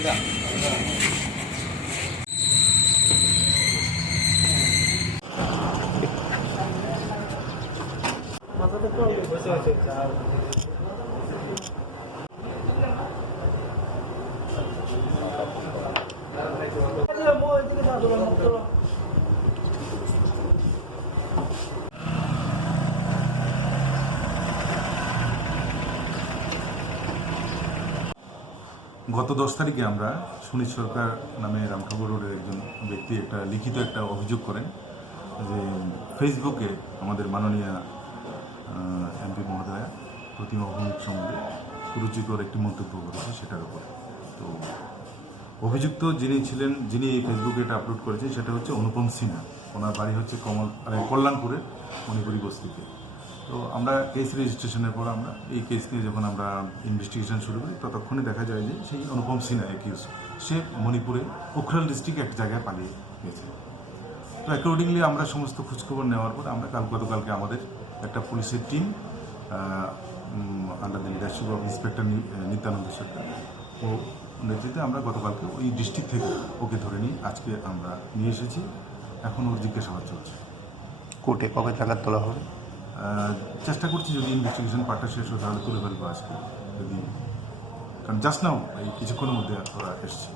গত 10 তারিখে আমরা সুনীল সরকার নামে রামঠাকুর রোডের একজন ব্যক্তি লিখিত একটা অভিযোগ করেন যে ফেসবুকে আমাদের মাননীয় এমপি মহোদয়া প্রতিমা ভৌমিক সম্বন্ধে কুরুচিকর একটি মন্তব্য করেছে সেটার উপরে। তো অভিযুক্ত যিনি এই ফেসবুকে এটা আপলোড করেছে সেটা হচ্ছে অনুপম সিনহা। ওনার বাড়ি হচ্ছে কল্যাণপুরের মণিপুরি বস্তিতে। তো আমরা কেস রেজিস্ট্রেশনের পর আমরা এই কেস নিয়ে যখন আমরা ইনভেস্টিগেশন শুরু করি ততক্ষণে দেখা যায় যে সেই অনুপম সিনহা অ্যাকিউজ সে মণিপুরে উখরাল ডিস্ট্রিক্ট এক জায়গায় পালিয়ে গেছে। তো অ্যাকর্ডিংলি আমরা সমস্ত খোঁজখবর নেওয়ার পর আমরা গতকালকে আমাদের একটা পুলিশের team under the leadership of inspector Nityananda Sarkar ও নেতৃত্বে আমরা গতকালকে ওই ডিস্ট্রিক্ট থেকে ওকে ধরে নিয়ে আজকে আমরা নিয়ে এসেছি। এখন ওর জিজ্ঞাসাবাদ চলছে। কোর্টে কবে টাকা তোলা হবে? চেষ্টা করছি যদি ইনভেস্টিগেশন পার্টটা শেষ হয় তাহলে তুলে ফেলবো আজকে, যদি কারণ জাস্ট নাও এই কিছুক্ষণের মধ্যে ওরা এসছে।